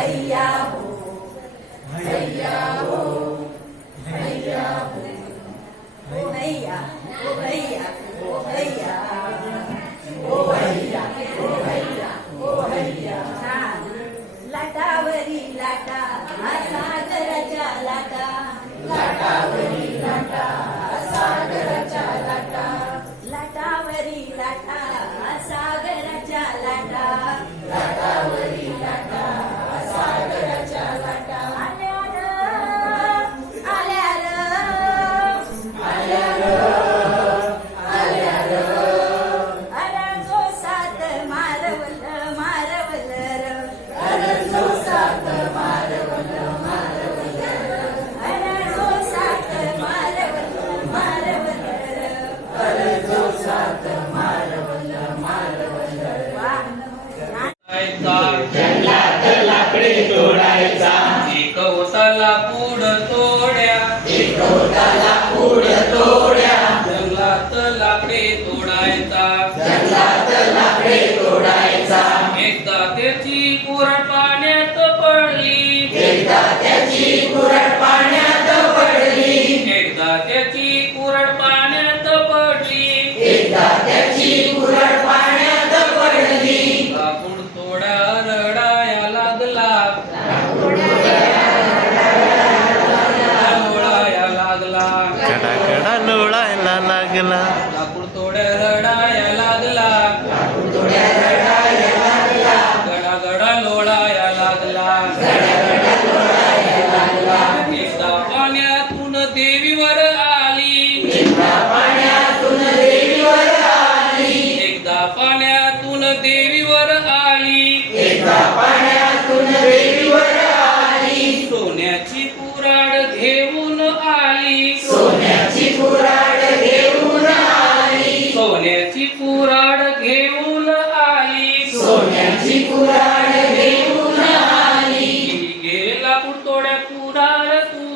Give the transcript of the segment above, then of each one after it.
ஐயாவோ ஐயாவோ ஐயாவோ ஐயா ஐயா ஐயா லட்டாவரி லட்டா Senhor. கோட கூடார கூ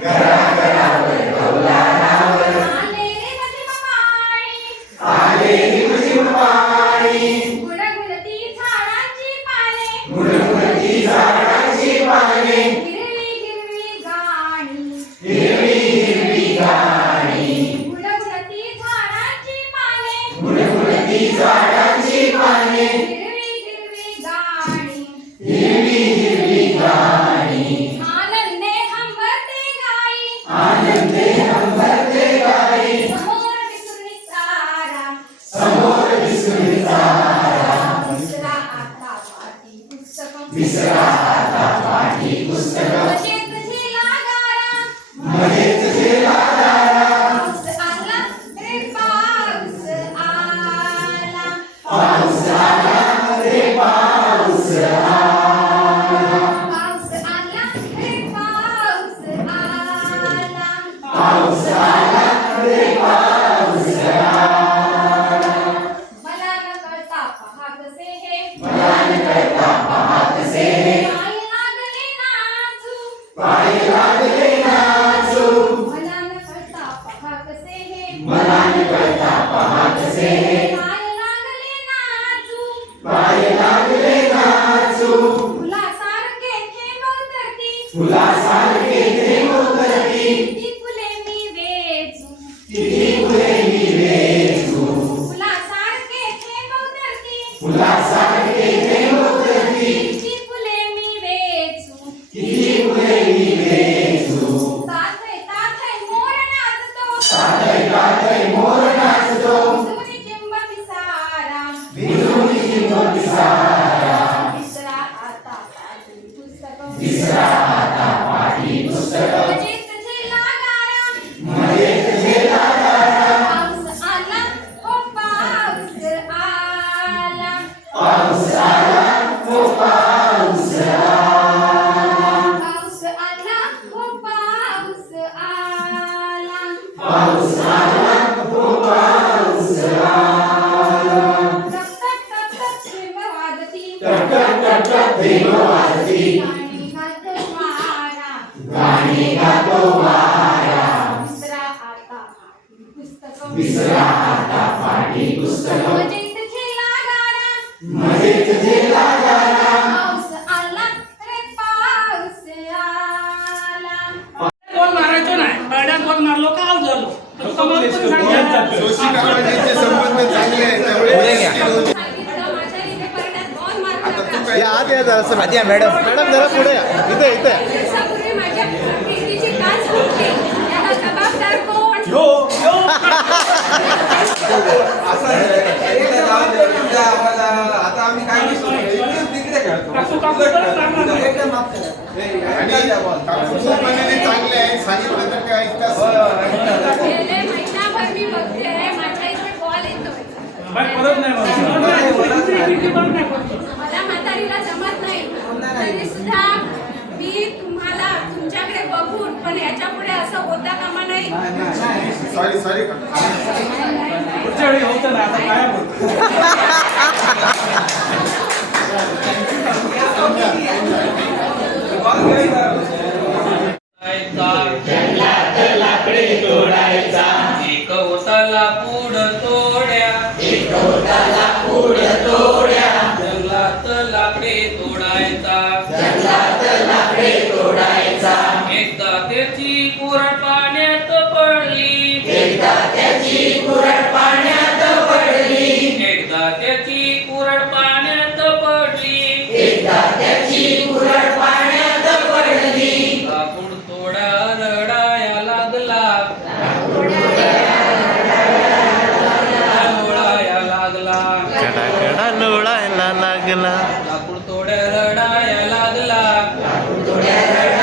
Garaka. पुस्तकं मजेत विसरा आता पाठी मजेत गारा पाऊस आला रे पाऊस आला मारायचो नाही मारलो का झालो चांगले त्यामुळे या आत या जरा मॅडम. मॅडम जरा पुढे या. इथे इथे. आता आम्ही काय तिकडे चांगले आहे सांगितलं तर काय परत नाही मला म्हातारीला जमत नाही सुद्धा मी तुम्हाला तुमच्याकडे बघून पण याच्यापुढे असं होता कामा नाही. सॉरी सॉरी पुढच्या वेळी होतं ना आता काय होतं? एकदा त्याची कुरड पाण्यात पडली. एकदा त्याची कुरड पाण्यात पडली. लाकूड तोडा रडाया लागला. लोळाया लागला. कडा कडा लोळायला लागला. लाकूड तोड्या रडाया लागला. गडा